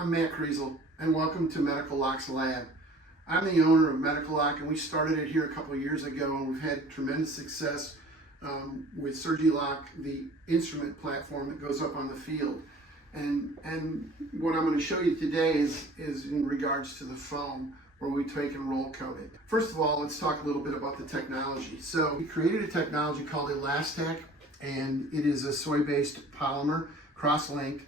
I'm Matt Kriesel, and welcome to Medical Lock's Lab. I'm the owner of Medical Lock, and we started it here a couple of years ago, and we've had tremendous success with Surgilock, the instrument platform that goes up on the field. And what I'm going to show you today is in regards to the foam, where we take and roll coat it. First of all, let's talk a little bit about the technology. So we created a technology called Elastec, and it is a soy-based polymer, cross-linked.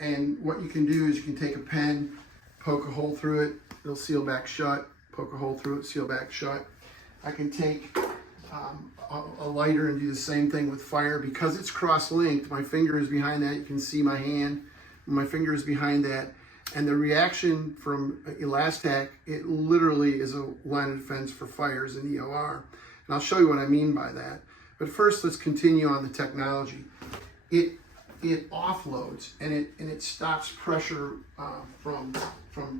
And what you can do is you can take a pen, poke a hole through it, it'll seal back shut, poke a hole through it, seal back shut. I can take a lighter and do the same thing with fire. Because it's cross-linked, my finger is behind that, you can see my hand, my finger is behind that, and the reaction from Elastec, it literally is a line of defense for fires in the OR. And I'll show you what I mean by that. But first, let's continue on the technology. It offloads and it stops pressure from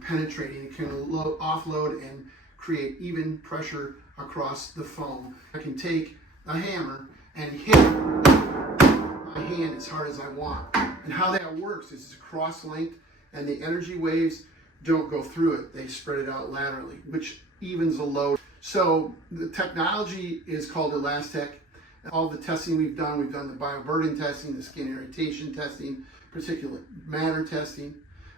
penetrating. It can offload and create even pressure across the foam. I can take a hammer and hit my hand as hard as I want. And how that works is it's cross-linked, and the energy waves don't go through it. They spread it out laterally, which evens the load. So the technology is called Elastec. All the testing we've done the bioburden testing, the skin irritation testing, particulate matter testing,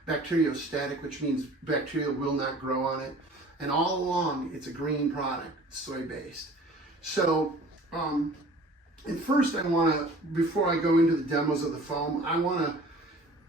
bacteriostatic, which means bacteria will not grow on it. And all along, it's a green product, soy-based. So, and first before I go into the demos of the foam, I want to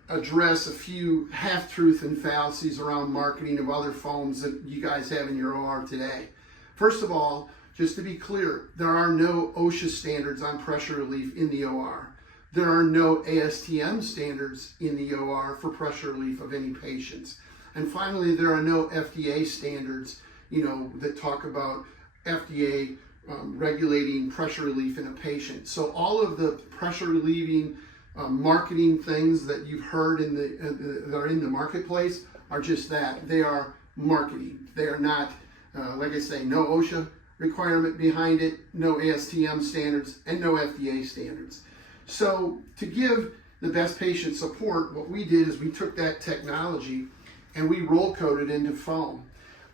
address a few half-truth and fallacies around marketing of other foams that you guys have in your OR today. First of all, just to be clear, there are no OSHA standards on pressure relief in the OR. There are no ASTM standards in the OR for pressure relief of any patients. And finally, there are no FDA standards, that talk about FDA regulating pressure relief in a patient. So all of the pressure relieving marketing things that you've heard that are in the marketplace are just that. They are marketing. They are not, like I say, no OSHA requirement behind it, no ASTM standards, and no FDA standards. So to give the best patient support, what we did is we took that technology and we roll coated into foam.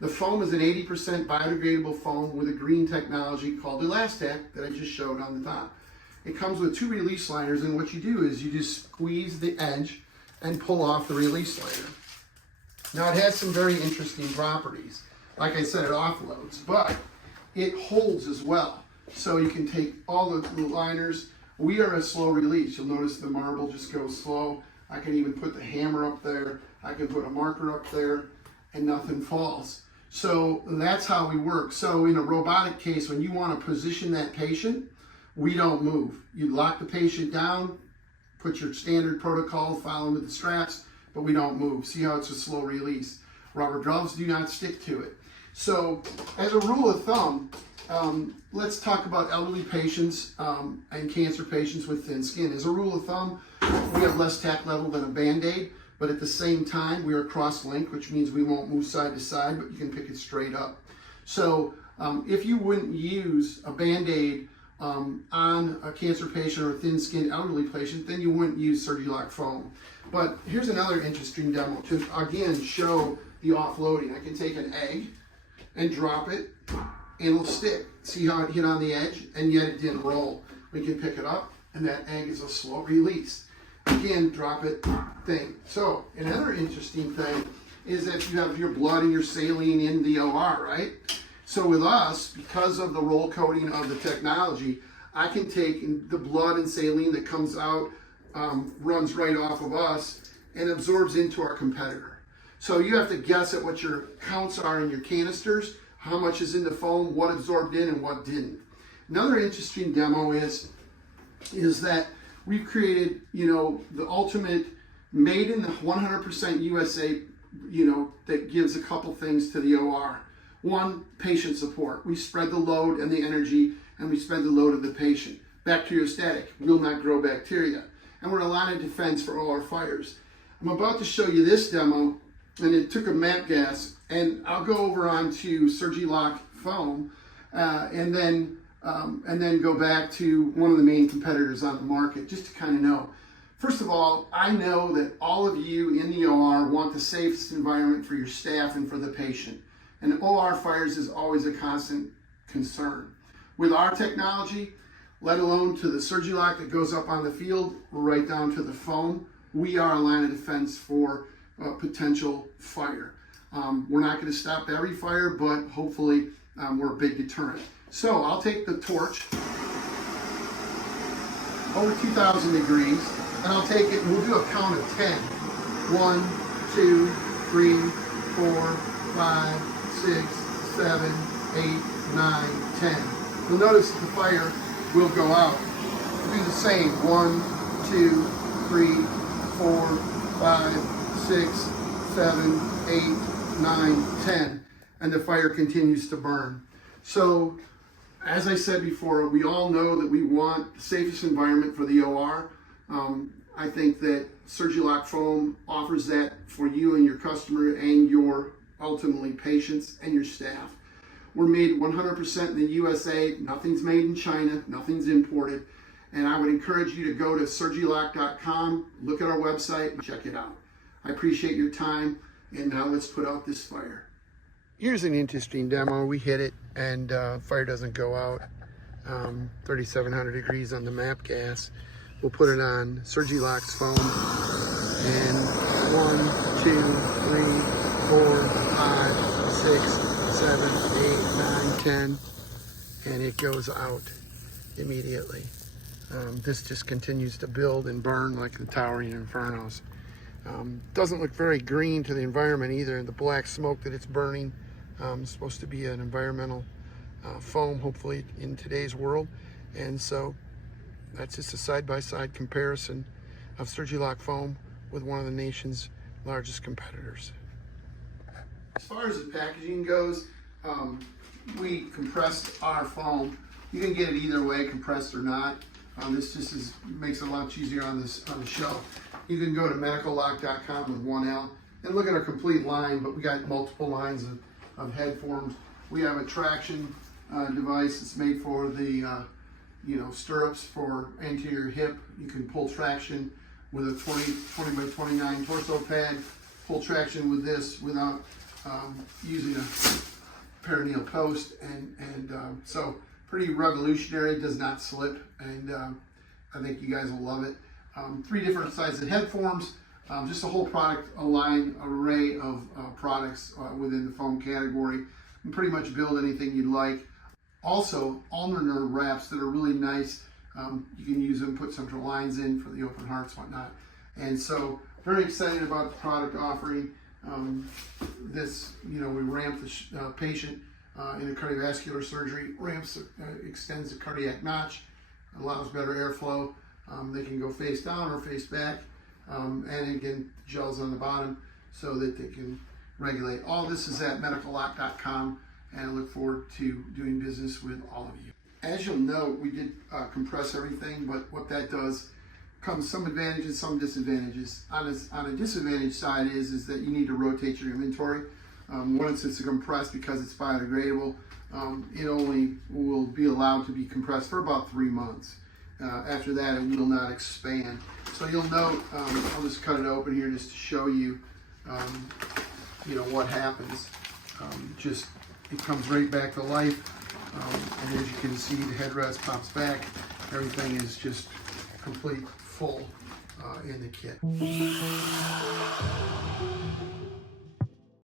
The foam is an 80% biodegradable foam with a green technology called Elastec that I just showed on the top. It comes with 2 release liners, and what you do is you just squeeze the edge and pull off the release liner. Now it has some very interesting properties. Like I said, it offloads, but it holds as well. So you can take all the liners. We are a slow release. You'll notice the marble just goes slow. I can even put the hammer up there. I can put a marker up there and nothing falls. So that's how we work. So in a robotic case, when you want to position that patient, we don't move. You lock the patient down, put your standard protocol, follow with the straps, but we don't move. See how it's a slow release. Rubber gloves do not stick to it. So as a rule of thumb, let's talk about elderly patients and cancer patients with thin skin. As a rule of thumb, we have less tack level than a Band-Aid, but at the same time, we are cross-linked, which means we won't move side to side, but you can pick it straight up. So if you wouldn't use a Band-Aid on a cancer patient or a thin-skinned elderly patient, then you wouldn't use Surgilock foam. But here's another interesting demo to, again, show the offloading. I can take an egg and drop it, and it'll stick. See how it hit on the edge, and yet it didn't roll. We can pick it up, and that egg is a slow release. Again, drop it, thing. So another interesting thing is that you have your blood and your saline in the OR, right? So with us, because of the roll coating of the technology, I can take the blood and saline that comes out, runs right off of us, and absorbs into our competitor. So you have to guess at what your counts are in your canisters, how much is in the foam, what absorbed in and what didn't. Another interesting demo is that we've created, the ultimate made in the 100% USA, that gives a couple things to the OR. One, patient support. We spread the load and the energy, and we spread the load of the patient. Bacteriostatic, will not grow bacteria. And we're a line of defense for all our fires. I'm about to show you this demo, and it took a MAP gas, and I'll go over onto Surgilock foam, and then go back to one of the main competitors on the market, just to kind of know. First of all, I know that all of you in the OR want the safest environment for your staff and for the patient. And OR fires is always a constant concern. With our technology, let alone to the Surgilock that goes up on the field, right down to the foam, we are a line of defense for potential fire. We're not going to stop every fire, but hopefully we're a big deterrent. So I'll take the torch over 2,000 degrees, and I'll take it, and we'll do a count of 10. 1, 2, 3, 4, 5, 6, 7, 8, 9, 10. You'll notice that the fire will go out. We'll do the same. 1, 2, 3, 4, 5, 6, 7, 8, 9, 10. And the fire continues to burn. So, as I said before, we all know that we want the safest environment for the OR. I think that Surgilock foam offers that for you and your customer and your ultimately patients and your staff. We're made 100% in the USA. Nothing's made in China. Nothing's imported. And I would encourage you to go to surgilock.com, look at our website, and check it out. I appreciate your time, and now let's put out this fire. Here's an interesting demo. We hit it, and fire doesn't go out. 3,700 degrees on the MAP gas. We'll put it on Surgilock's foam, and 1, 2, 3, 4, 5, 6, 7, 8, 9, 10, and it goes out immediately. This just continues to build and burn like the towering infernos. Doesn't look very green to the environment either, and the black smoke that it's burning is supposed to be an environmental foam, hopefully, in today's world. And so that's just a side-by-side comparison of Surgilock foam with one of the nation's largest competitors. As far as the packaging goes, we compressed our foam. You can get it either way, compressed or not. This just makes it a lot easier on the shelf. You can go to medicallock.com with 1 L and look at our complete line, but we got multiple lines of head forms. We have a traction device that's made for the stirrups for anterior hip. You can pull traction with a 20 by 29 torso pad, pull traction with this without using a perineal post, and so pretty revolutionary, does not slip, and I think you guys will love it. 3 different sizes head forms, just a whole product line array of products within the foam category. You can pretty much build anything you'd like. Also, ulnar wraps that are really nice. You can use them, put central lines in for the open hearts, whatnot. And so, very excited about the product offering. We ramp the patient in a cardiovascular surgery, extends the cardiac notch, allows better airflow. They can go face down or face back, and again, gels on the bottom so that they can regulate. All this is at medicallock.com, and I look forward to doing business with all of you. As you'll note, we did compress everything, but what that does comes some advantages, some disadvantages. On a disadvantage side is that you need to rotate your inventory. Once it's compressed, because it's biodegradable, it only will be allowed to be compressed for about 3 months. After that, it will not expand. So you'll note, I'll just cut it open here just to show you, what happens. It comes right back to life, and as you can see, the headrest pops back. Everything is just complete full in the kit.